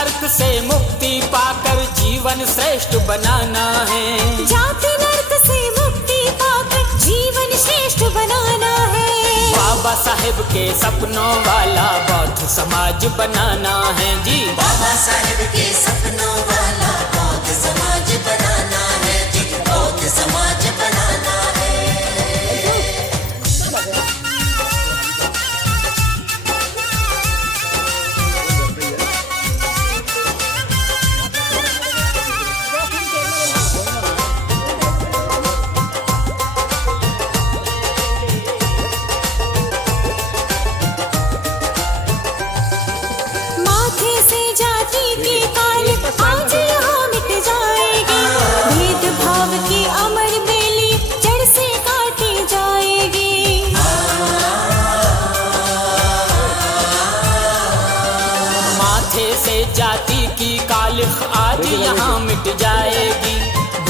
नर्क से मुक्ति पाकर जीवन श्रेष्ठ बनाना है। जाति नर्क से मुक्ति पाकर जीवन श्रेष्ठ बनाना है। बाबा साहेब के सपनों वाला बौद्ध समाज बनाना है जी। बाबा साहेब के सपनों वाला बौद्ध समाज बनाना है जी। बौद्ध समाज बनाना है। माथे से जाति की काल आज यहाँ मिट जाएगी। भेदभाव की अमर बेली जड़ से काटी जाएगी। माथे से जाति की कालिख आज यहाँ मिट जाएगी।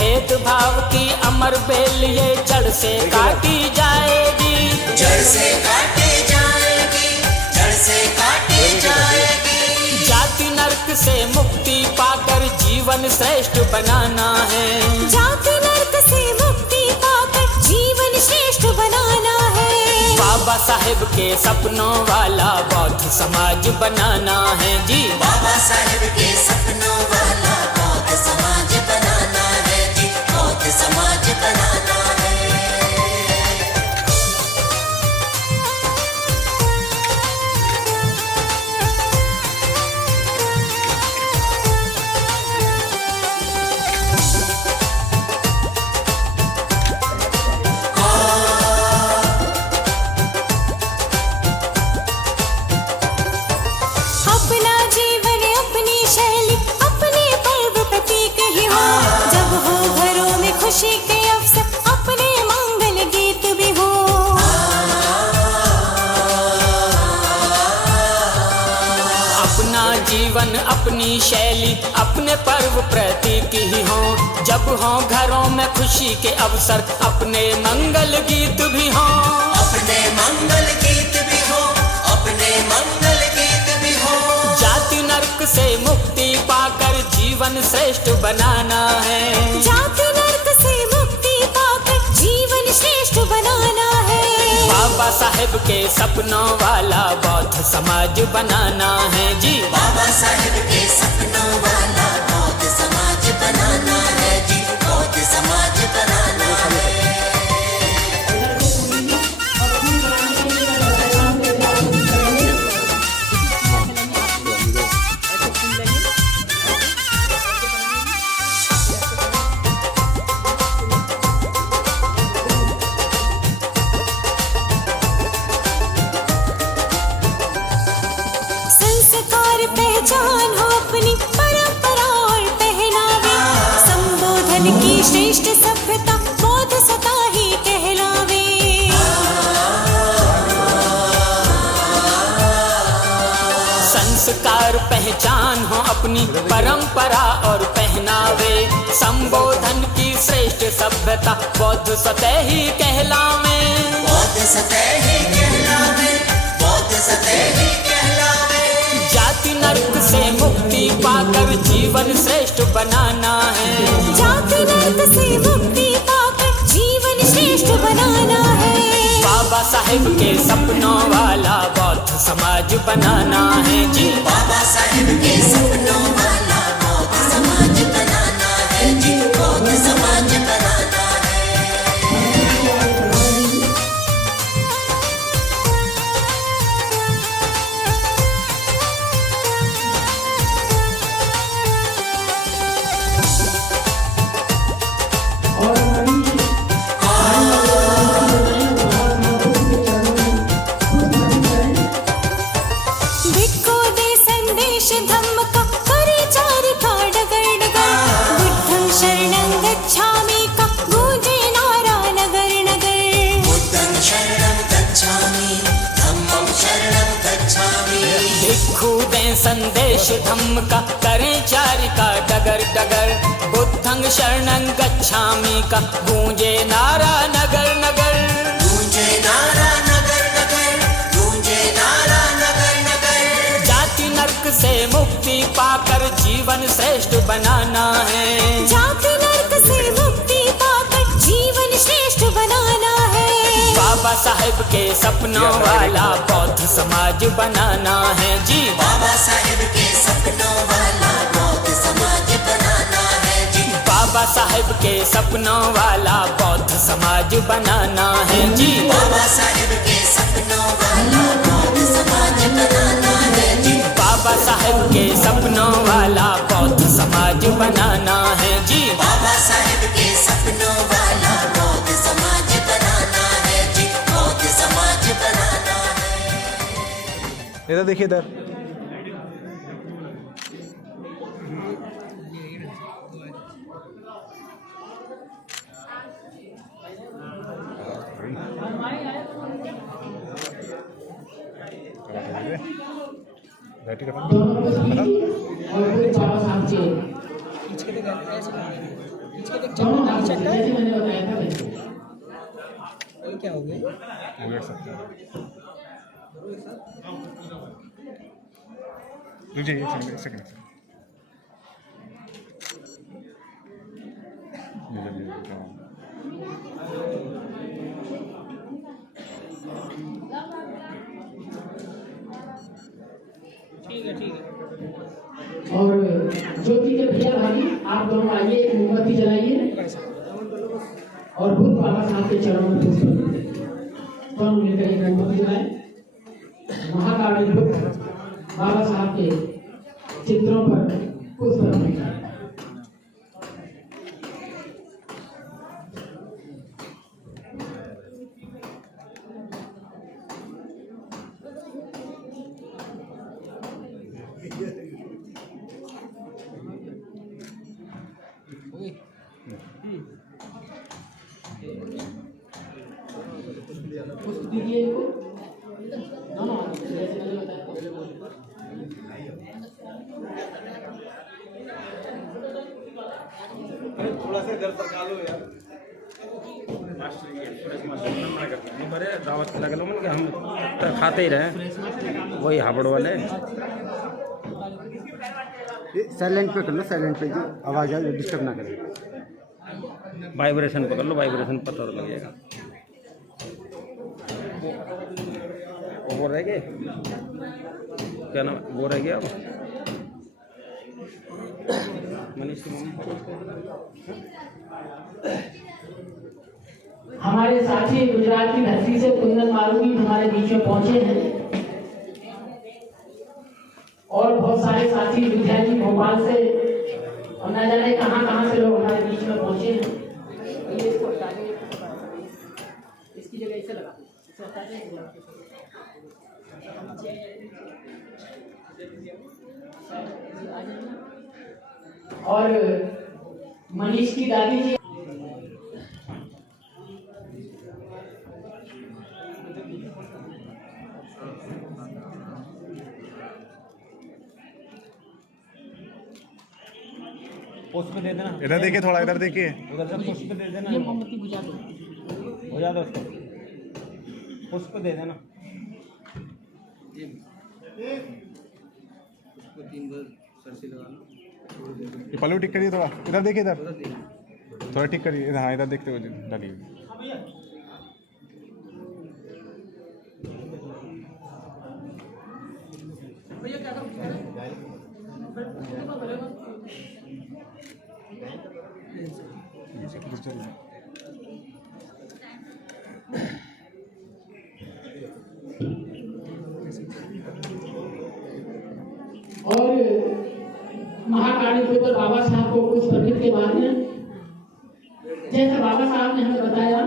भेदभाव की अमर बेल ये जड़ से काटी जाएगी। जड़ से काटी जाएगी। जड़ से काटी जाएगी। जाति नर्क से मुक्ति पाकर जीवन श्रेष्ठ बनाना है। जाति नर्क से मुक्ति पाकर जीवन श्रेष्ठ बनाना है। बाबा साहेब के सपनों वाला बौद्ध समाज बनाना है जी। बाबा साहेब के सपनों वाला बौद्ध समाज बनाना है जी। बौद्ध समाज बनाना है। अपना जीवन अपनी शैली अपने पर्व प्रतीक ही हो। जब हो घरों में खुशी के अवसर अपने मंगल गीत भी हो। अपना जीवन अपनी शैली अपने पर्व प्रतीक ही हो। जब हो घरों में खुशी के अवसर अपने मंगल गीत भी हो। अपने मंगल गीत भी हो। अपने मंगल गीत भी हो। जाति नर्क से मुक्ति पाकर जीवन श्रेष्ठ बनाना है। जाति नर्क से मुक्ति पाकर जीवन श्रेष्ठ बनाना है। बाबा साहेब के सपनों वाला बौद्ध समाज बनाना है जी। बाबा साहेब के सपनों वाला बौद्ध समाज बनाना है जी। बौद्ध समाज बनाना है। संस्कार पहचान हो अपनी परंपरा और पहनावे। संबोधन की श्रेष्ठ सभ्यता बौद्ध सता ही कहलावे। संस्कार पहचान हो अपनी परंपरा और पहनावे। संबोधन की श्रेष्ठ सभ्यता बौद्ध सतह ही कहलावे। बौद्ध सतह ही कहलावे। बौद्ध सतह ही कहलावे। जाति नर्क से मुक्ति पाकर जीवन श्रेष्ठ बनाना है। जाति नर्क से मुक्ति पाकर जीवन श्रेष्ठ बनाना है। बाबा साहेब के सपनों वाला बौद्ध समाज बनाना है जी। बाबा साहेब के सपनों वाला बौद्ध समाज बनाना है जी। बौद्ध समाज बनाना है। भिक्खु दे संदेश धम्म का परिचार का डगर डगर। बुद्धं शरणं गच्छामि का गूंजे नारा नगर नगर। बुद्धं शरणं गच्छामि। धम्मं शरणं गच्छामि। भिक्खु दें संदेश धम्म का करें चारि का डगर डगर। बुद्धं शरणं गच्छामि का गूंजे नारा नगर नगर। गूंजे नारा नगर नगर। गूंजे नारा नगर नगर। जाति नर्क से मुक्ति पाकर जीवन श्रेष्ठ बनाना है। जाति नरक से मुक्ति पाकर जीवन श्रेष्ठ बनाना है। बाबा साहेब के सपनों वाला बौद्ध समाज बनाना है जी। बाबा साहेब के सपनों वाला बौद्ध समाज बनाना है जी। बाबा साहेब के सपनों वाला बौद्ध समाज बनाना है जी। बाबा साहेब के सपनों वाला बौद्ध समाज बनाना है जी। बाबा साहेब के सपनों वाला बौद्ध समाज बनाना है जी। बाबा साहेब के सपनों वाला बौद्ध समाज बनाना है जी। बौद्ध समाज बनाना है। इधर देखिए इधर। क्या हो गया? रुकिए एक सेकंड। ठीक है। और ज्योति के भैया भाभी आप दोनों आइए, एक मोमबत्ती जलाइए और भूत बाबा साहब के चरणों में पुष्प दोनों मिलकर एक मोमबत्ती जलाएं। महाकाली भूत बाबा साहब के चित्रों पर पुष्प रखें। पुष्प दीजिए इनको। थोड़ा सा इधर तक आ लो यार। दावत लगे लोग हम तो खाते ही रहे, वही हाबड़ वाले। साइलेंट पे कर लो, साइलेंट पे जी, आवाज़ आए डिस्टर्ब ना करें। वाइब्रेशन पकड़ लो, वाइब्रेशन पता लगेगा। वो रह गए, क्या नाम वो रह गया मनीष की मम्मी। हमारे साथी गुजरात की धरती से कुंदन मालवी हमारे बीच में पहुंचे हैं और बहुत सारे साथी विद्यार्थी भोपाल से और न जाने कहां से लोग हमारे बीच में पहुंचे हैं। इसकी जगह इसे लगा और मनीष की दादी जी पुष्प दे देना। इधर देखिए, थोड़ा इधर देखिए। उधर से पुष्प दे देना। ये मोमबत्ती बुझा दो, हो जाता उसको पुष्प दे देना। पल्लू ठीक करिए थोड़ा, इधर देखिए, इधर थोड़ा ठीक करिए। हाँ इधर देखते हुए डालिए। और महाकाली पुत्र बाबा साहब को कुछ प्रकट के बाद में जैसे बाबा साहब ने हमें बताया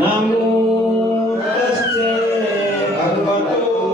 नमो तस्से भगवतो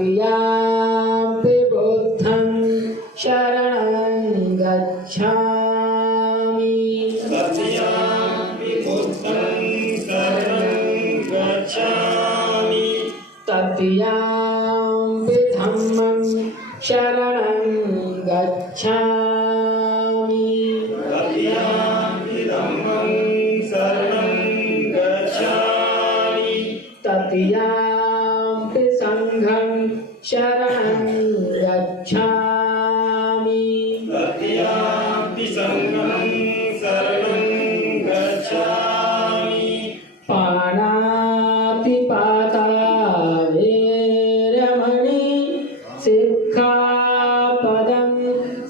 तृतीयाम्पि बुद्धं शरणं गच्छामि तृतीयाम्पि धम्मं शरणं गच्छामि तृतीयाम्पि संघं शरणं गच्छामि पाणातिपाता वेरमणि सिक्खापदं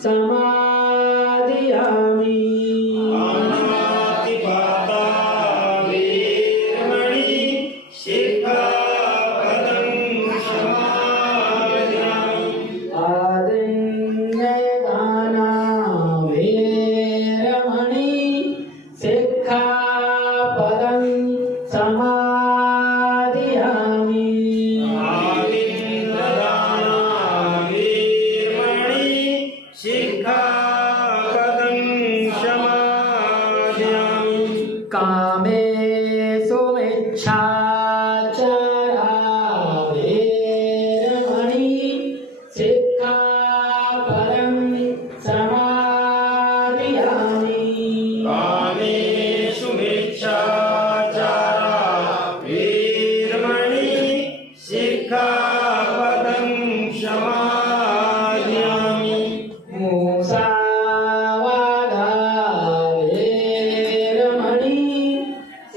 समादियामि आदिन्यदाना वेरमणि सिक्खापदं समादियामि कामेषु मिच्छाचारा वेरमणि सिक्खापदं समादियामि मुसावादा वेरमणि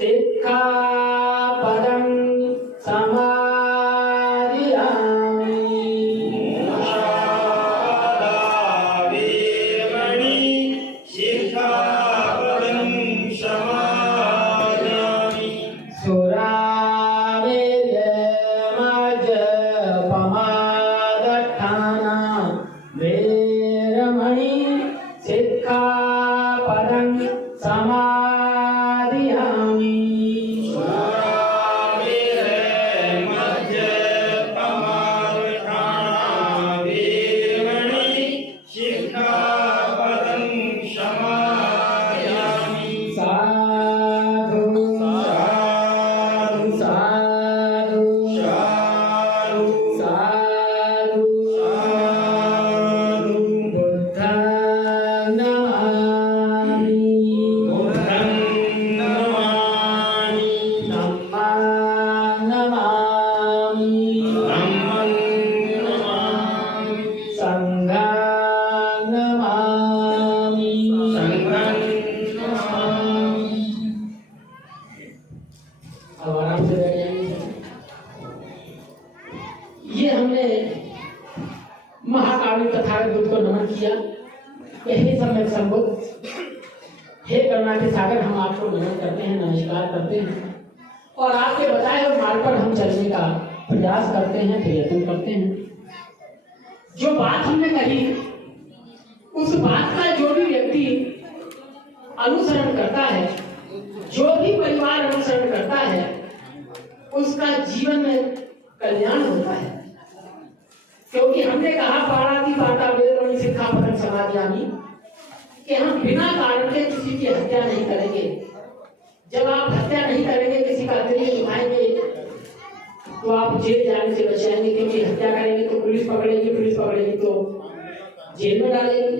सिक्खापदं समादियामि सुरामेध्यमजपमादठाना वेरमणि सिक्खापदं समादियामि साधु साधु साधु बुद्धं नमामि धम्मं नमामि संघं नमामि अब आराम से बैठ जाइए। ये हमने महाकाव्य तथागत बुद्ध को नमन किया। यही सम्यक संबुद्ध, हे करुणा के सागर, हम आपको नमन करते हैं, नमस्कार करते हैं और आपके बताए हुए मार्ग पर हम चलने का प्रयास करते हैं, प्रयत्न करते हैं। जो बात हमने कही उस बात का जो भी व्यक्ति अनुसरण करता है, जो भी परिवार अनुसरण करता है, उसका जीवन में कल्याण होता है। क्योंकि हमने कहा पाणातिपाता वेरमणि सिक्खापदं समादियामि कि हम बिना कारण के किसी की हत्या नहीं करेंगे। जब आप हत्या नहीं करेंगे, किसी का दिल नहीं दुखाएंगे, तो आप जेल जाने से बचाएंगे। क्योंकि हत्या करेंगे तो पुलिस पकड़ेगी तो जेल में डालेगी।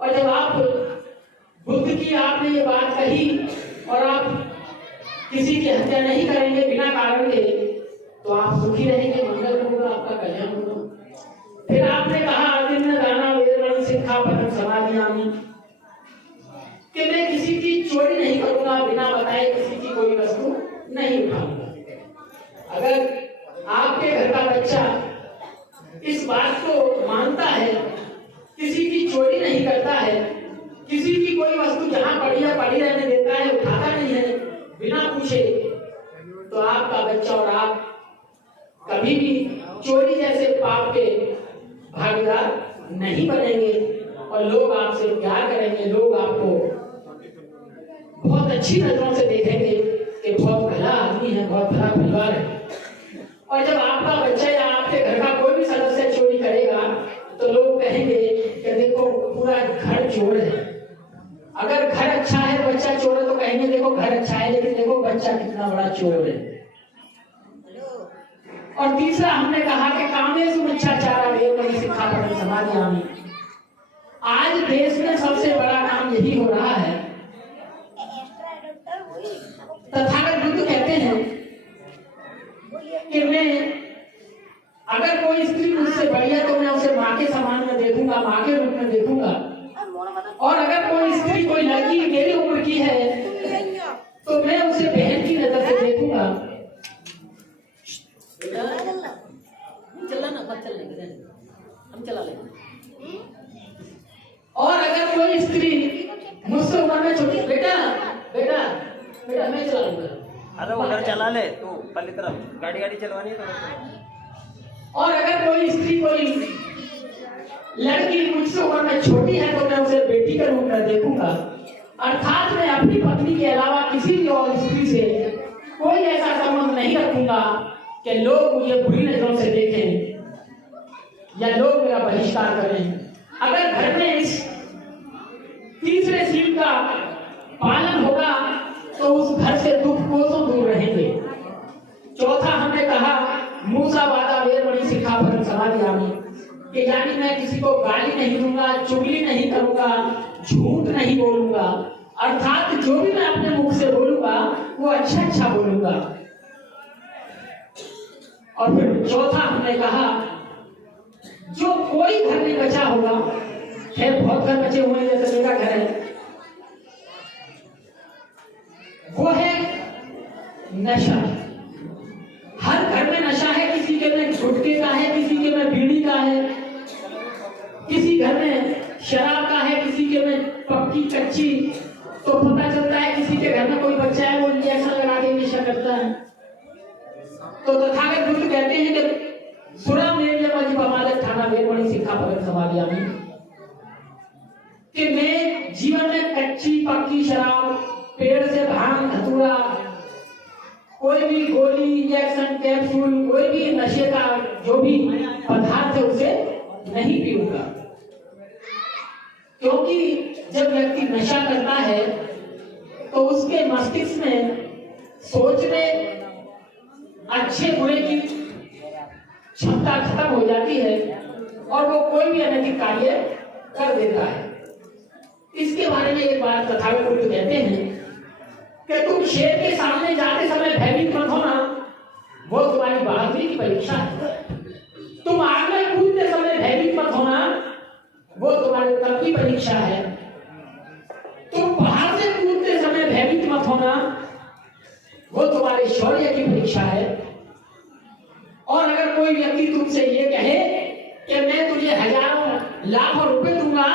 और जब आप बुद्ध की आपने ये बात कही और आप किसी की हत्या नहीं करेंगे बिना कारण के, तो आप सुखी रहेंगे, मंगल होगा, आपका कल्याण होगा। फिर आपने कहा आदिन्यदाना वेरमणि सिक्खापदं समादियामि कि मैं किसी की चोरी नहीं करूंगा, बिना बताए किसी की कोई वस्तु नहीं उठाऊंगा। अगर आपके घर का बच्चा इस बात को मानता है, किसी की चोरी नहीं करता है, किसी की कोई वस्तु जहां पड़ी है पड़ी रहने देता है, उठाता नहीं है बिना पूछे, तो आपका बच्चा और आप कभी भी चोरी जैसे पाप के भागीदार नहीं बनेंगे और लोग आपसे प्यार करेंगे। लोग आपको बहुत अच्छी नजरों से देखेंगे कि बहुत भला आदमी है, बहुत भला परिवार है। और जब आपका बच्चा या आपके घर का कोई भी सदस्य चोरी करेगा तो लोग कहेंगे कि देखो पूरा घर चोर है। अगर घर अच्छा है बच्चा चोर है तो कहेंगे देखो घर अच्छा है, लेकिन देखो बच्चा कितना बड़ा चोर है। और तीसरा हमने कहा कि कामेषु मिच्छाचारः वेरमणि सिक्खापदं समादयामि। आज देश में सबसे बड़ा काम यही हो रहा है। तथागत बुद्ध कहते हैं कि मैं अगर कोई स्त्री मुझसे बड़ी है तो मैं उसे माँ के समान में देखूंगा, माँ के रूप में देखूंगा। और अगर कोई स्त्री कोई लड़की मेरी उम्र की है तो मैं उसे बहन की नजर से देखूंगा। हम चला लेंगे। और अगर कोई स्त्री मुझसे उम्र में छोटी, बेटा बेटा बेटा मैं चला लूंगा। अरे उधर चला ले तू, पहली तरफ गाड़ी चलवानी है तो। और अगर कोई स्त्री कोई लड़की मुझसे उम्र में छोटी है तो मैं उसे बेटी के रूप में देखूंगा। अर्थात मैं अपनी पत्नी के अलावा किसी भी और स्त्री से कोई ऐसा संबंध नहीं रखूंगा कि लोग मुझे बुरी नजरों से देखें या लोग मेरा बहिष्कार करें। अगर घर में इस तीसरे सील का पालन होगा तो उस घर से दुख कोसों दूर रहेंगे। चौथा हमने कहा मूसावादा वेरमणि सिक्खापदं समादयामि, कि यानी मैं किसी को गाली नहीं दूंगा, चुगली नहीं करूंगा, झूठ नहीं बोलूंगा। अर्थात जो भी मैं अपने मुख से बोलूंगा वो अच्छा बोलूंगा। और फिर चौथा हमने कहा जो कोई घर नहीं बचा होगा, खैर बहुत घर बचे हुए हैं जैसे मेरा घर है, वो है नशा। हर घर में नशा है, किसी के में गुटखे का है, किसी के में बीड़ी का है, किसी घर में शराब का है, किसी के में पक्की कच्ची। तो पता चलता है किसी के घर में कोई बच्चा है वो इंजेक्शन लगा के नशा करता है। तो तथागत बुद्ध कहते हैं कि सुरामेरयमधिपमादः ठाना वेरमणि सिक्खापदं समादयामि, कि मैं जीवन में कच्ची पक्की शराब, पेड़ से भांग धतूरा, कोई भी गोली इंजेक्शन कैप्सूल, कोई भी नशे का जो भी पदार्थ है उसे नहीं पीऊंगा। क्योंकि जब व्यक्ति नशा करता है तो उसके मस्तिष्क में सोचने अच्छे बुरे की क्षमता खत्म हो जाती है और वो कोई भी अनैतिक कार्य कर देता है। इसके बारे में एक बात तथागत बुद्ध कहते हैं कि तुम शेर के सामने जाते समय भयभीत मत होना, वो तुम्हारी बहादुरी की परीक्षा है। तुम आग में कूदते समय भयभीत मत होना, वो तुम्हारे तप की परीक्षा है। तुम पहाड़ से कूदते समय भयभीत मत होना, वो तुम्हारे शौर्य की परीक्षा है। और अगर कोई व्यक्ति तुमसे ये कहे कि मैं तुझे हजारों लाखों रुपए दूंगा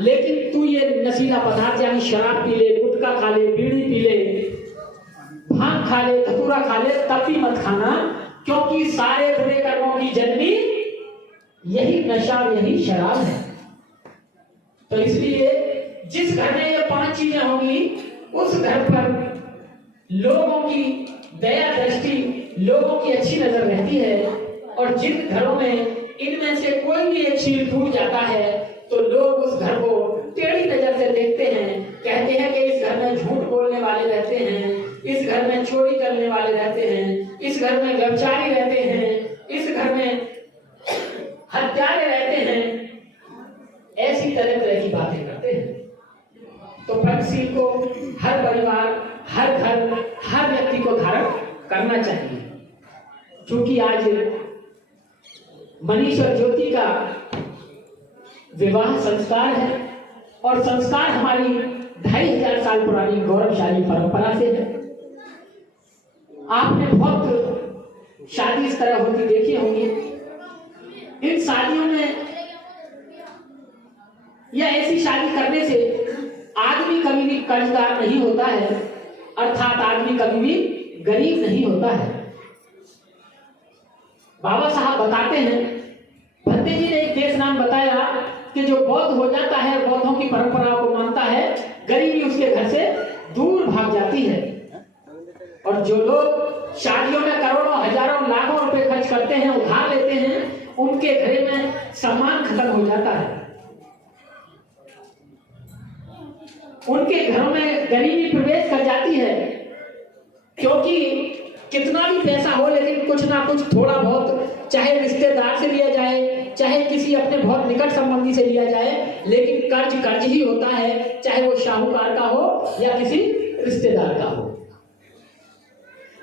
लेकिन तू ये नशीला पदार्थ यानी शराब पी ले, गुटखा खा ले, बीड़ी पी ले, भांग खा ले, धतूरा खा ले, तब भी मत खाना, क्योंकि सारे बुरे कर्मों की जननी यही नशा, यही शराब है। तो इसलिए जिस घर में ये 5 चीजें होंगी उस घर पर लोगों की दया दृष्टि, लोगों की अच्छी नजर रहती है। और जिन घरों में इनमें से कोई भी एक चीज टूट जाता है तो लोग उस घर को टेढ़ी नजर से देखते हैं, कहते हैं कि इस घर में झूठ बोलने वाले रहते हैं, इस घर में चोरी करने वाले रहते हैं, इस घर में व्यभिचारी रहते हैं, इस घर में हत्यारे रहते हैं, ऐसी तरह तरह की बातें करते हैं। तो पंचशील को हर परिवार, हर घर, हर व्यक्ति को धारण करना चाहिए। क्योंकि आज मनीष और ज्योति का विवाह संस्कार है और संस्कार हमारी 2500 साल पुरानी गौरवशाली परंपरा से है। आपने बहुत शादी इस तरह होती देखी होंगी। इन शादियों में या ऐसी शादी करने से आदमी कभी भी कर्जदार नहीं होता है, अर्थात आदमी कभी भी गरीब नहीं होता है। बाबा साहब बताते हैं, भत्ते जी ने एक देश नाम बताया कि जो बौद्ध हो जाता है, बौद्धों की परंपराओं को मानता है, गरीबी उसके घर से दूर भाग जाती है। और जो लोग शादियों में करोड़ों, हजारों, लाखों रुपए खर्च करते हैं, उधार लेते हैं, उनके घरे में सामान खत्म हो जाता है, उनके घरों में गरीबी प्रवेश कर जाती है। क्योंकि कितना भी पैसा हो लेकिन कुछ ना कुछ थोड़ा बहुत, चाहे रिश्तेदार से लिया जाए, चाहे किसी अपने बहुत निकट संबंधी से लिया जाए, लेकिन कर्ज ही होता है, चाहे वो शाहूकार का हो या किसी रिश्तेदार का हो।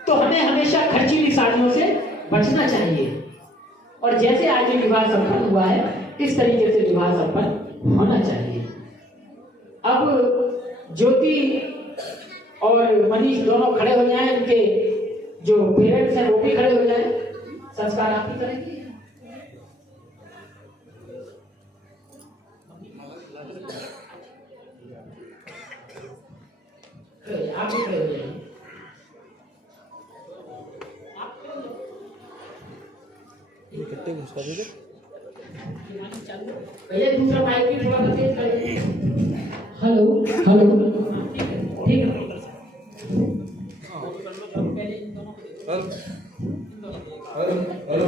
तो हमें हमेशा खर्चीली शादियों से बचना चाहिए। और जैसे आज ये विवाह संपन्न हुआ है, इस तरीके से विवाह संपन्न होना चाहिए। अब ज्योति और मनीष दोनों खड़े हो जाएं, उनके जो पेरेंट्स हैं वो भी खड़े हो जाएं। संस्कार आप ही करेंगे। आप भी खड़े हो जाएंगे। कितने घुसा दे भैया दूसरा माइक भी थोड़ा सा तेज करिए। हेलो हेलो, ठीक है। हेलो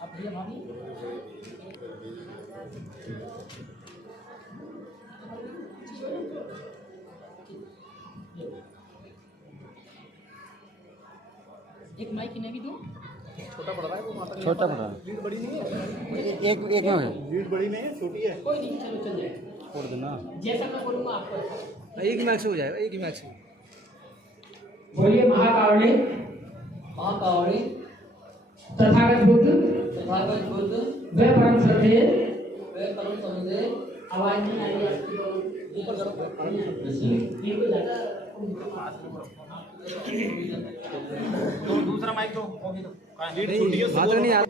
आप भैया भाभी एक माइक इन्हें भी दो। छोटा पड़ रहा है वो माता छोटा पड़ा लीड बड़ी नहीं है, एक एक में है लीड बड़ी नहीं है, छोटी है। कोई नहीं, चलो चल जाएगा। छोड़ देना। जैसा मैं बोलूंगा आपको। एक ही मैक्स हो जाएगा, एक ही मैक्स। बोलिए महाकावड़ी महाकावड़ी तथागत बुद्ध तथागत बुद्ध वे परम श्रद्धेय। वे परम समझे। आवाज नहीं आ रही है आपकी, तो दूसरा माइक दो, लीड छोटी है, बात नहीं आ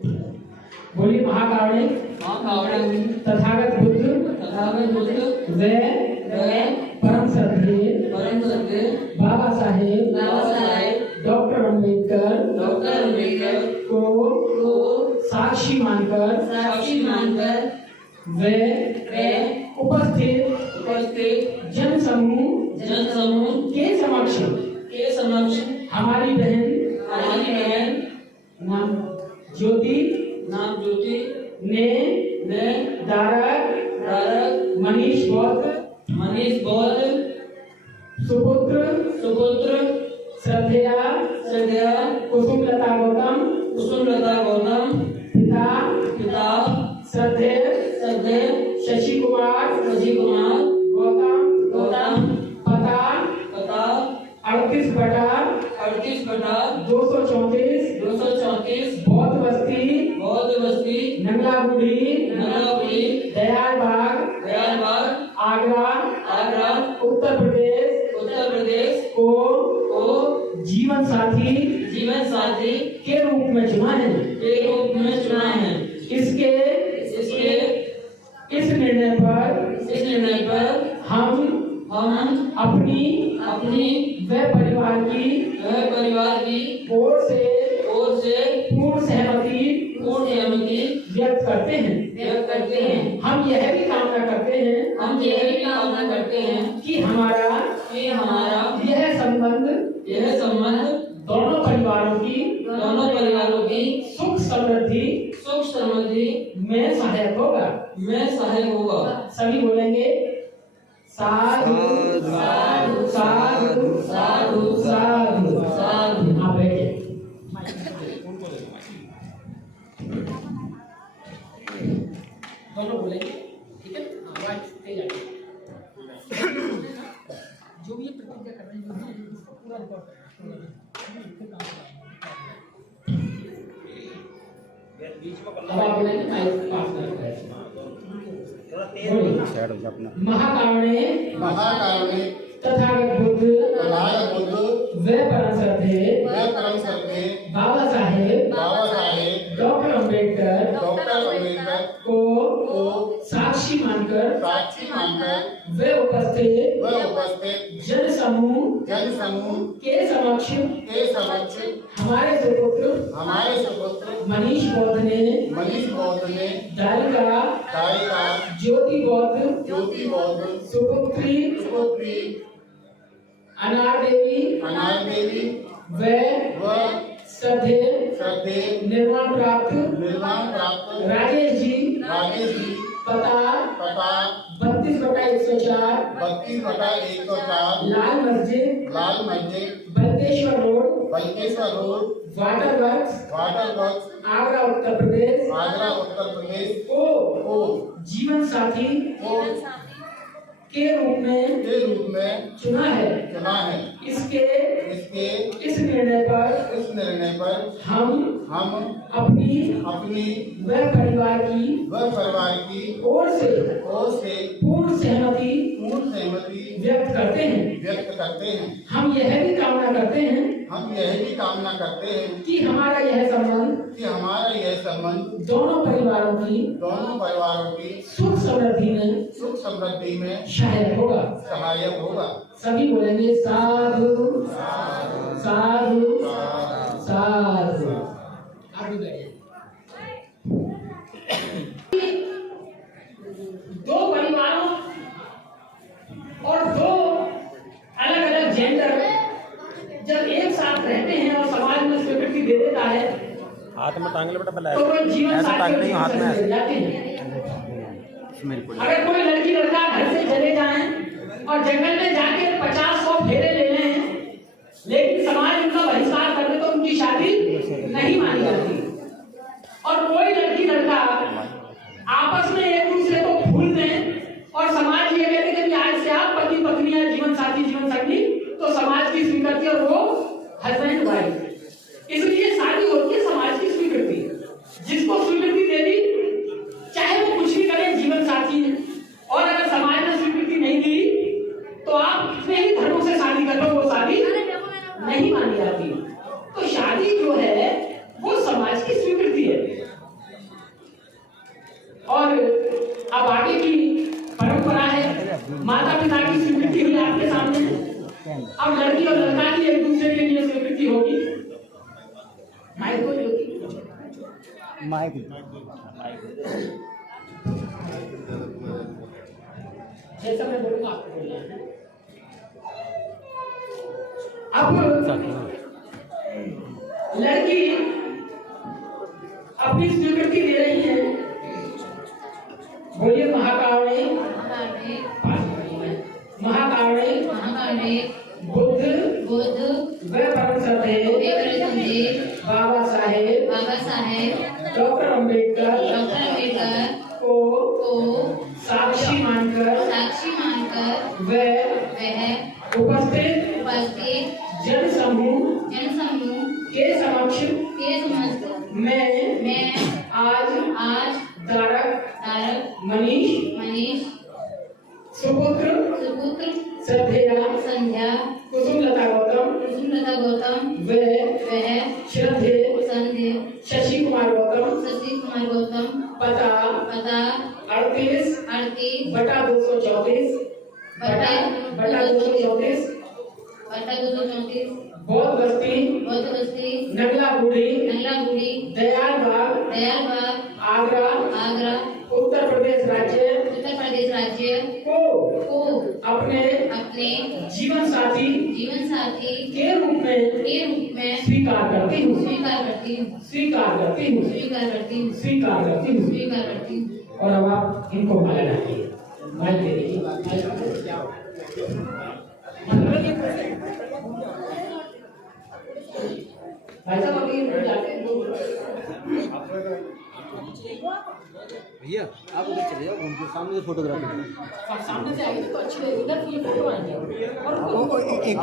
बोलिए महाकावड़ी महाकावड़ी तथागत बुद्ध तथागत बुद्ध वे परम श्रद्धेय परम श्रद्धेय बाबा साहेब डॉक्टर अम्बेडकर को साक्षी मानकर वे उपस्थित जन समूह के समक्ष हमारी बहन नाम ज्योति ने दारक मनीष बौद्ध सुपुत्र श्रद्धेया कुसुमलता गौतम पिता श्रद्धेय शशि कुमार गौतम पता 38/234 बौद्ध बस्ती नंगलागुड़ी दयालबाग आगरा उत्तर प्रदेश को जीवन साथी के रूप में चुना है। इसके इस निर्णय पर हम अपनी व परिवार की ओर से पूर्ण सहमति व्यक्त करते हैं। हम यह भी कामना करते हैं कि हमारा यह संबंध दोनों परिवारों की सुख समृद्धि में सहायक होगा। सभी बोलेंगे साधु साधु साधु साधु साधु साधु। आप बैठिए। दोनों बोलेंगे, ठीक है? आवाज तेज आएगी। जो भी ये प्रतिज्ञा कर रहे हैं पूरा रिकॉर्ड महाकावड़ी तथागत बुद्ध वे परम श्रद्धेय बाबा साहेब डॉक्टर अम्बेडकर को साक्षी मानकर वे उपस्थित जन समूह के समक्ष हमारे सुपुत्र मनीष बौद्ध ने दायिका ज्योति बौद्ध सुपुत्री अनार देवी व श्रद्धे निर्वाण प्राप्त राजेश जी पता 32/104 Lal Masjid Balkeshwar road water works Agra Uttar Pradesh को जीवन साथी के रूप में चुना है। इसके इस निर्णय पर हम अपनी व परिवार की ओर से पूर्ण सहमति व्यक्त करते हैं। हम यह भी कामना करते हैं कि हमारा यह संबंध दोनों परिवारों की सुख समृद्धि में सहायक होगा। सभी बोलेंगे साधु साधु साधु। आगे बढ़िए। दो परिवारों और दो अलग अलग जेंडर जब एक साथ रहते हैं और समाज में स्वीकृति दे देता है, हाथ में टांग ले बेटा पहले, तो वो जीवन साथी नहीं हाथ में जाते हैं। अगर कोई लड़की लड़का घर से चले जाएं और जंगल में जाके 50-100 फेरे ले लें, लेकिन समाज उनका बहिष्कार कर दे तो उनकी शादी नहीं मानी जाती। और कोई लड़की लड़का आपस में एक दूसरे को भूल दें और समाज ये कहते कि आज से आप पति पत्नी या जीवन साथी तो समाज की स्वीकृति और वो हस्बैंड वाइफ। इसलिए शादी होती है समाज की स्वीकृति। जिसको स्वीकृति दे दी चाहे वो कुछ भी करे जीवन साथी है, और अगर समाज ने स्वीकृति नहीं दी तो आप कितने ही धर्मों से शादी कर लो वो शादी नहीं मानी जाती। तो शादी जो है वो समाज की स्वीकृति है। और अब आगे की परंपरा है, माता पिता की स्वीकृति हुई आपके सामने, अब लड़की और लड़का की एक दूसरे के लिए स्वीकृति होगी। माइक को जैसा मैं बोलूंगा आपको बोलना है। अब लड़की अपनी स्वीकृति दे रही है। बोलिए महाकावणे बुद्ध व परम श्रद्धेय बाबा साहेब डॉक्टर अम्बेडकर को साक्षी मानकर वह उपस्थित जन समूह के समक्ष मैं आज तारक मनीष सुपुत्र संध्या कुसुमलता गौतम वह श्रद्धेय शशि कुमार गौतम पता 38/234 बौद्ध बस्ती नगला बूढ़ी दयाल बाग आगरा उत्तर प्रदेश राज्य को अपने जीवन साथी के रूप में स्वीकार करती हूँ। और अब आप इनको माला डालिए। भाई साहब अभी भैया आप उधर चले जाओ, घूम के सामने से फोटोग्राफी सामने से आएंगे तो अच्छी लगेगी ना, ये फोटो आएंगे। और एक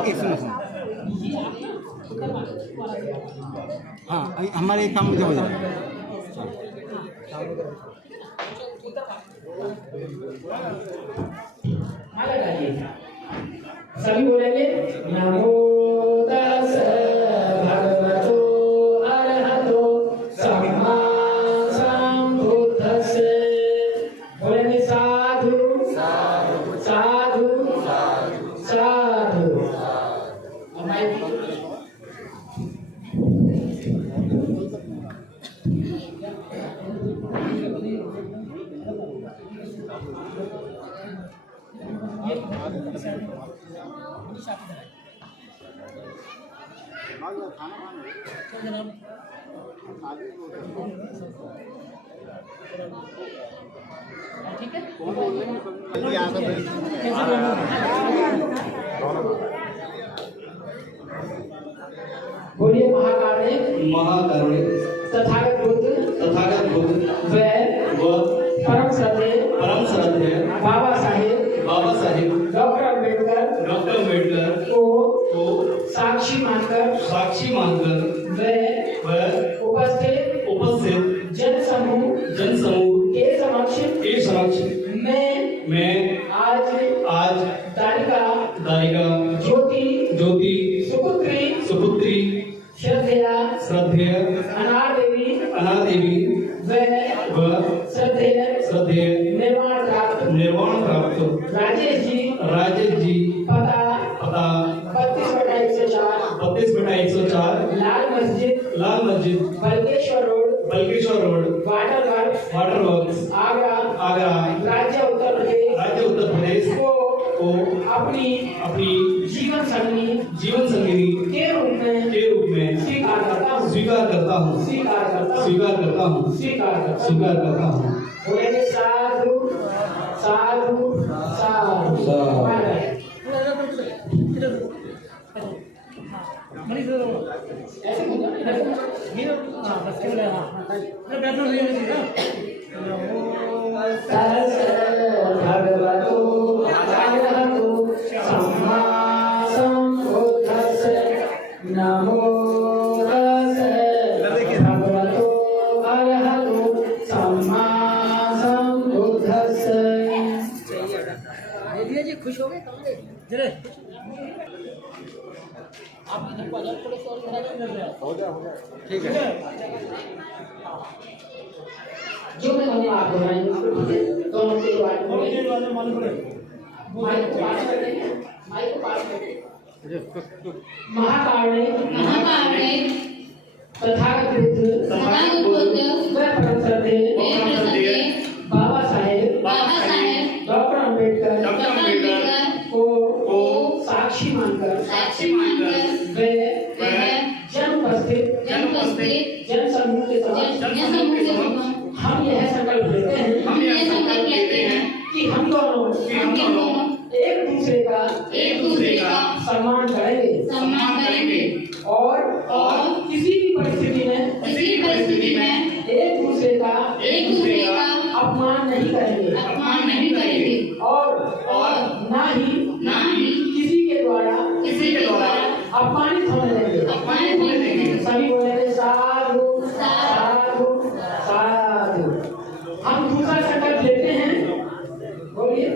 हाँ हमारे एक काम मुझे हो जाए। माला डालिए। सभी बोलेंगे नमो तस् भगवतो अरहतो सम्मा संबुद्धस्से। बोलेंगे साधु साधु साधु। बोलिए महाकारुणिक महाकारुणिक तथागत बुद्ध व परम श्रद्धेय बाबा साहेब डॉक्टर अम्बेडकर को साक्षी मानकर व उपस्थित जनसमूह के समक्ष मैं आज दारिका ज्योति सुपुत्री श्रद्धेय अनार देवी व श्रद्धेय निर्वाण प्राप्त राजेश जी पता 32/104 Lal Masjid Balkeshwar road water works Agra राज्य उत्तर प्रदेश को अपनी जीवन संगिनी के रूप में स्वीकार करता हूँ। बोलेंगे साधु साधु साधु। भगवतो अरहतो सम्मा सम्बुद्धस्स नमो तस्सै भगवतो अरहतो सम्मा सम्बुद्धस्स। खुश हो गए जरे आप इधर को थोड़े से और हो गया ठीक है। जो मैं कहूँगा आप दोहराएंगे दोनों के बारे में माइक को पास कर देंगे महाकारुणिक तथागत बुद्ध व परम श्रद्धेय बाबा साहेब डॉक्टर अम्बेडकर को साक्षी मानकर व जन उपस्थित जनसमूह के समक्ष हम यह संकल्प लेते हैं कि हम दोनों एक दूसरे का सम्मान करेंगे और किसी भी परिस्थिति में एक दूसरे का अपमान नहीं करेंगे और ना ही किसी के द्वारा अपमानित होने देंगे। सभी बोलेंगे साधु साधु साधु। हम दूसरा संकल्प लेते हैं, बोलिए।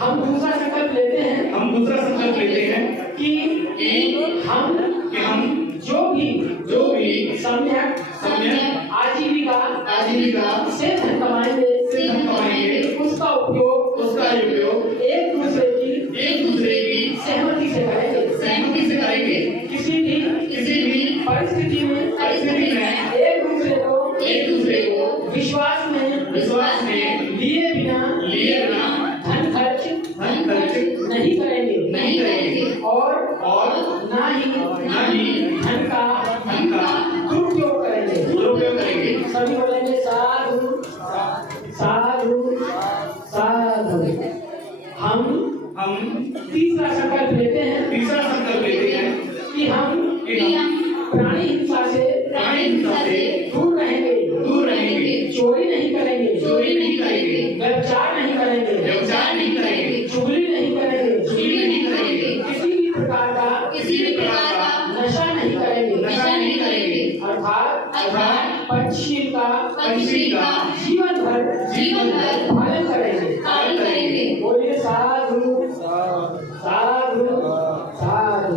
हम दूसरा संकल्प लेते हैं कि हम जो भी सम्यक आजीविका से धन कमाएंगे उसका उपयोग एक दूसरे की सहमति से करेंगे। किसी भी परिस्थिति में एक दूसरे को विश्वास में लिए बिना धन खर्च नहीं करेंगे और ना ही धन का दुरुपयोग करेंगे। सभी बोलेंगे साधु साधु साधु। हम तीसरा संकल्प लेते हैं कि हम प्राणी हिंसा से दूर रहेंगे, चोरी नहीं करेंगे, व्यभिचार नहीं करेंगे, चुगली नहीं करेंगे, किसी भी प्रकार का नशा नहीं करेंगे, अर्थात पंचशील का जीवन भर पालन करेंगे। बोलिए साधु साधु साधु।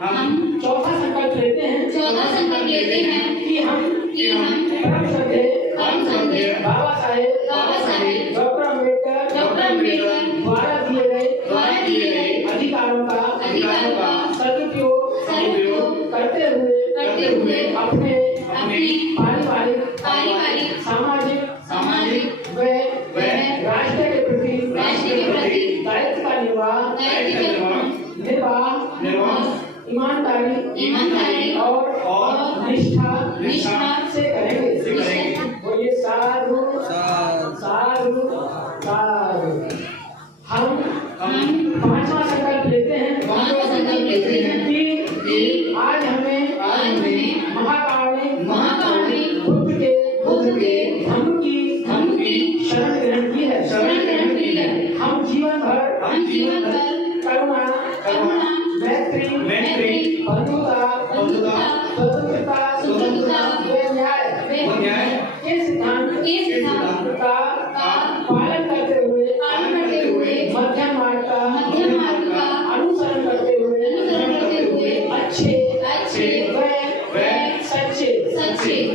हम चौथा संकल्प लेते हैं कि हम परम श्रद्धेय बाबा साहेब डॉक्टर अम्बेडकर द्वारा दिए गए अधिकारों का सदुपयोग करते हुए अपने पारिवारिक सामाजिक व राष्ट्र के प्रति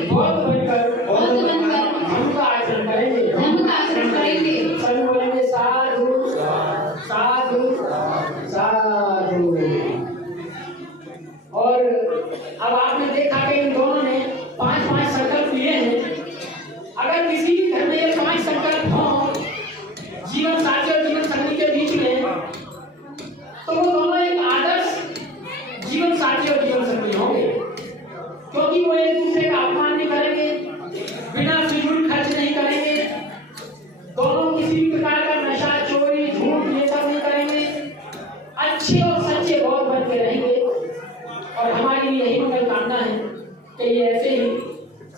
बौद्ध बनकर धर्म का आचरण करेंगे। सभी बोलेंगे साधु साधु साधु। और अब आपने देखा कि इन दोनों ने 5-5 संकल्प लिए हैं। अगर किसी भी घर में ये 5 संकल्प हों जीवन साथी और जीवन संगी के बीच में, तो वो दोनों एक आदर्श जीवन साथी और जीवन संगी होंगे, क्योंकि वो एक दूसरे का अपमान नहीं करेंगे, बिना फिजूल खर्च नहीं करेंगे, दोनों किसी भी प्रकार का नशा चोरी झूठ ये सब नहीं करेंगे, अच्छे और सच्चे बहुत बन के रहेंगे। और हमारी यही मंगल कामना है कि ये ऐसे ही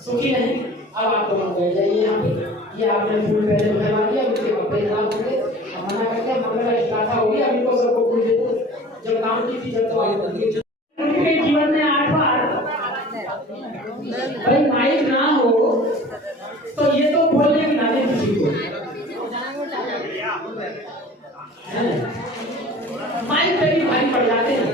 सुखी रहें। अब आप दोनों बैठ जाइए यहाँ पे। ये आपने फूल पहले उठवा दिया, उनके कपड़े खराब होंगे, मना करते हैं मंगल का स्टार्ट हो गया। अभी तो सबको फूल दे दो, जब काम की थी जब तो आई उनके जीवन में 8 बार भाई माइक ना हो तो ये तो बोलने की नाते किसी को माइक पे भी भारी पड़ जाते हैं।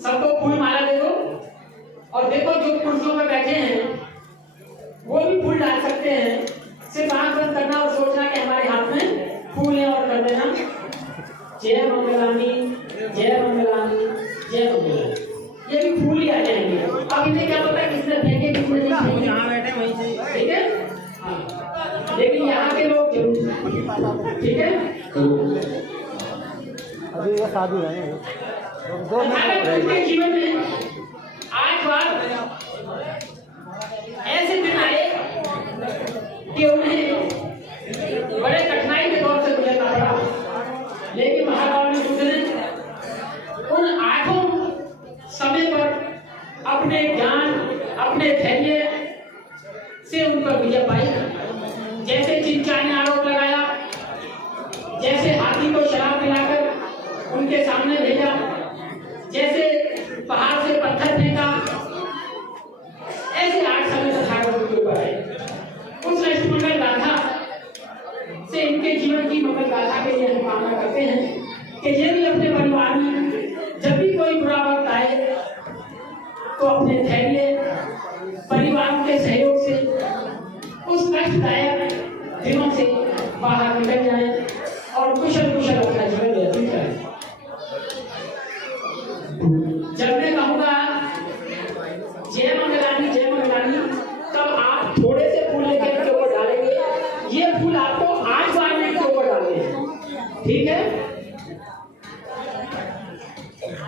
सबको फूल माला दे दो। और देखो जो कुर्सियों में बैठे हैं वो भी फूल डाल सकते हैं। सिर्फ आंख बंद करना और सोचना कि हमारे हाथ में फूल है और कर देना जय मंगलानी जय मंगलानी जय मंगलानी। ये भी फूल ही आ जाएंगे। अब इन्हें क्या पता किसने फेंके किसने नहीं फेंके, जहाँ बैठे वहीं से, ठीक है। हाँ, लेकिन यहाँ के लोग जरूर, ठीक है। अभी ये साधु है उनके जीवन में 8 बार ऐसे दिन आए कि उन्हें बड़े कठिनाई के दौर से गुजरना पड़ा, लेकिन महारानी बुद्ध ने उन 8 समय पर अपने ज्ञान अपने धैर्य से उन पर विजय पाई। जैसे चिंचा ने आरोप लगाया, जैसे हाथी को शराब पिलाकर उनके सामने भेजा, जैसे पहाड़ से पत्थर फेंका, ऐसे 8 समय तथागत उनके ऊपर आए। उस अष्टमंगल गाथा से इनके जीवन की मंगल गाथा के लिए हम कामना करते हैं कि ये भी अपने परिवार में जब भी कोई बुरा वक्त आए तो अपने धैर्य परिवार के सहयोग से उस कष्टदायक दिनों से बाहर निकल जाए और कुशल कुशल अपना जीवन व्यतीत करें। जब मैं कहूँगा जय मंगलानी, तब आप थोड़े से फूल लेके इनके ऊपर डालेंगे। ये फूल आपको 8 बार में इनके ऊपर डालने हैं, ठीक है।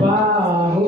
बाहु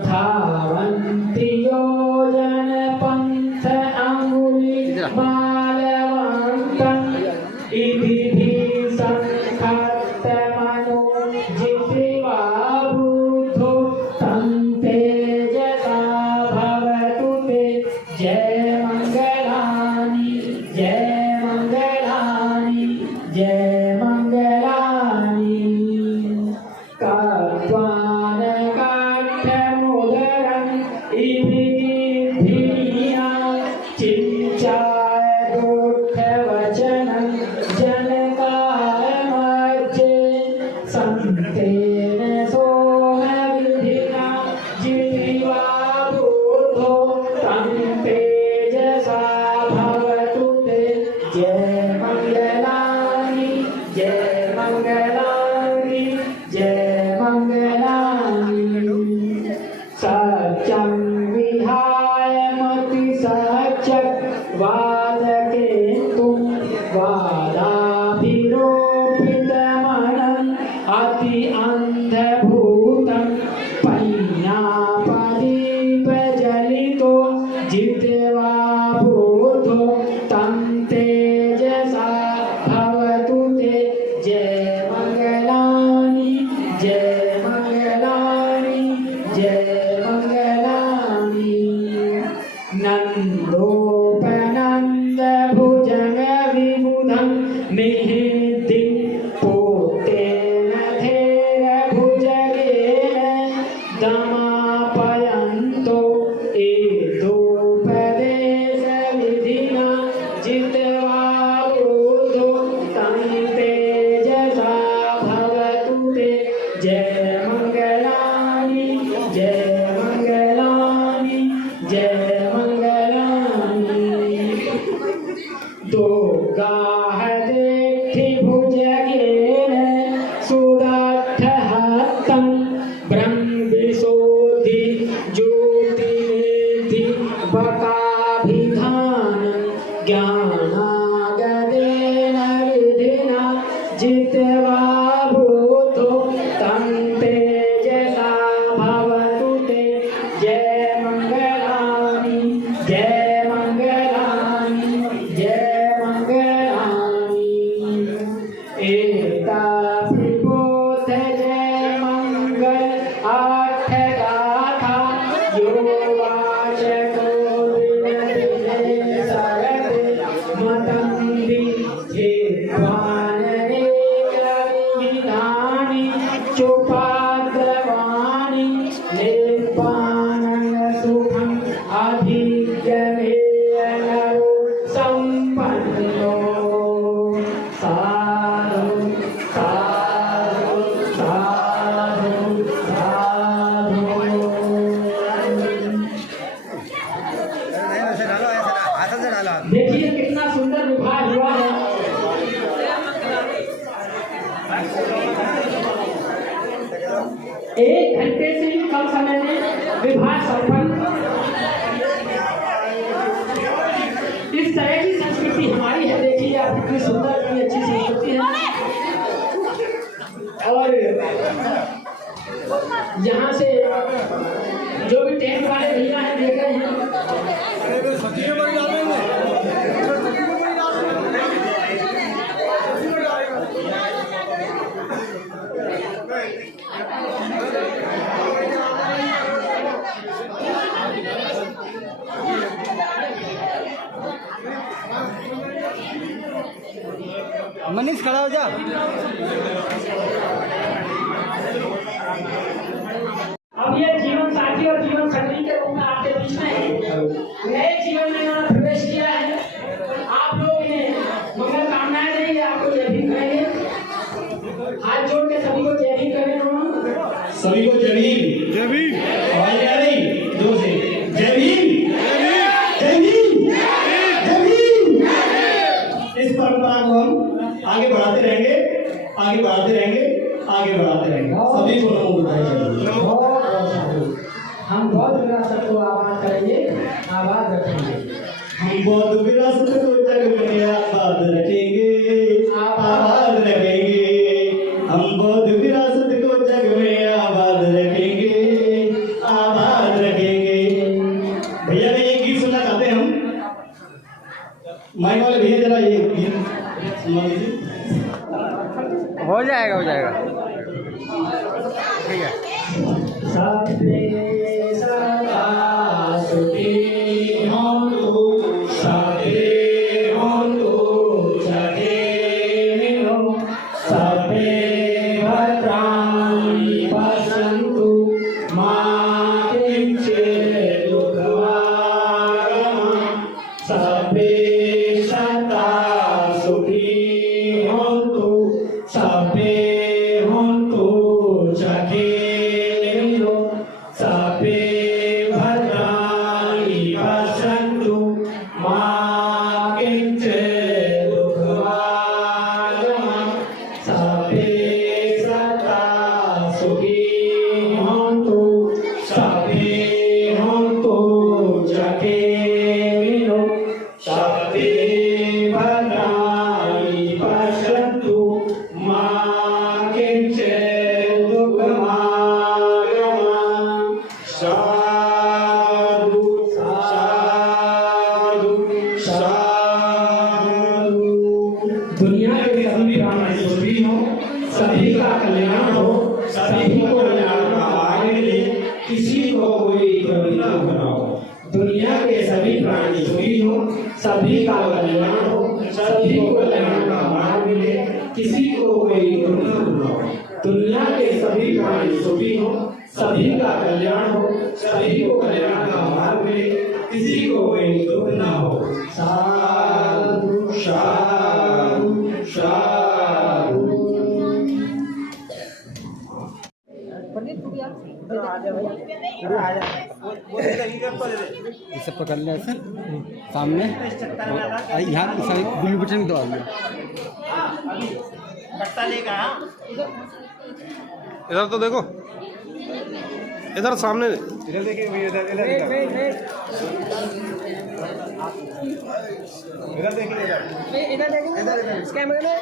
धावन्ति योजन पंथ जरा बालवन्तं इति संखत्तमनो जित्वा बुद्धो तं तेजसा भवतु ते जय मंगलानि जय मंगलानि जय मंगलानि कात्वान काठमुदरम् इति धिया चिञ्चाय दुःखवचनं जनकामर्चे सन्तेन सोमविधिना जित्वा बुद्धो तं तेजसा भवतु ते जय मंगलानि जय मंगलानि जय मंगलानि सत्यं विहाय मति सत्यक वादकेतुं वादाभिरोपितमनम् अति अन्धभूतं पैनापदीपजलितो जित्वा बुद्धो तं तेजसा भवतु ते जय मंगलानि जय मंगलानि जय मंगलानि नन्दोपनन्द भुजग विबुधं निहितं पोतेन थेर भुजगेन दमापयन्तो एतोपदेश विधिना जित्वा बुद्धो तं तेजसा भवतु ते जय मंगलानि जय मंगलानि जय मंगलानि दो गाह देखि भुजगेन सुदठहस्तं ब्रह्मविशोधि ज्योतिनिधि बकाभिधानं ज्ञानागदेन विधिना जित्वा बुद्धो तं तेजसा भवतु ते जय मंगलानि जय मंगलानि जय मंगलानि एता प्रबोध जय मंगल आठ गाथा यो वाचको विनति सरते मतं विधेत्वानने विधानि चोपाद्रवाणि निर्वाणं सुखम् अधिगमेयनरो सम्पन्नो साधु साधु साधु साधु देखिए कितना सुंदर विवाह हुआ है। एक घंटे से भी कम समय में विवाह संपन्न। इस तरह की संस्कृति हमारी है। देखिए आप कितनी सुंदर कितनी अच्छी संस्कृति है। और यहाँ से जो भी टेंट वाले भैया हैं देख रहे हैं मनीष खड़ा हो जा। अब ये जीवन साथी और जीवन संगी के रूप में आपके बीच में नए जीवन में उन्होंने प्रवेश किया है। आप लोग इन्हें मंगल कामनाएं देंगे, आपको जय भीम कहेंगे। हाथ जोड़ के सभी को जय भीम करें। सभी को जय भीम। जय भीम। आवाज आ रही दो से जय भीम जय भीम जय भीम। इस परंपरा को हम आगे बढ़ाते रहेंगे, आगे बढ़ाते रहेंगे, आगे बढ़ाते रहेंगे। सभी को नमो बुद्धाय। हम बौद्ध विरासत को आबाद करेंगे, आबाद रखेंगे। हम बौद्ध विरासत को जग में आबाद रखेंगे, आबाद रखेंगे। हम बौद्ध विरासत को जग में आबाद रखेंगे, आबाद रखेंगे। भैया ने एक गीत सुनना चाहते हैं हम। माइक वाले भैया जरा ये सुना दीजिए। हो जाएगा हो जाएगा ठीक है। सबे सदा सुखी होन्तु सबे होन्तु जगेमिनो सबे भद्राणि पश्यन्तु मा किञ्चित् दुःखभाग् सबे सदा सुखी होन्तु सबे होन्तु जगेमिनो सबे भद्राणि पश्यन्तु मा किञ्चित् दुःखभाग् सबे सदा सुखी होन्तु सबे होन्तु जगेमिनो सबे भद्राणि पश्यन्तु मा किञ्चित् दुःखभाग् साधु साधु साधु। दुनिया के सभी प्राणी सुखी हो, सभी का कल्याण हो, सभी को कल्याण का मार्ग मिले, किसी को कोई दुख न हो। दुनिया के सभी प्राणी सुखी हो, सभी का कल्याण हो, सभी को कल्याण का मार्ग मिले, किसी को कोई दुख न हो। दुनिया के सभी प्राणी सुखी हो, सभी का कल्याण हो, सभी को कल्याण का मार्ग मिले, किसी को कोई दुख न हो। साधु साधु साधु। इसे पकड़ लिया सर सामने और यहाँ सभी ब्लू बटन दबा दिया। इधर तो देखो, इधर सामने इधर देखिए भैया, इधर इधर इधर देखिए, इधर इधर इस कैमरे में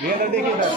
भैया, इधर देखिए इधर।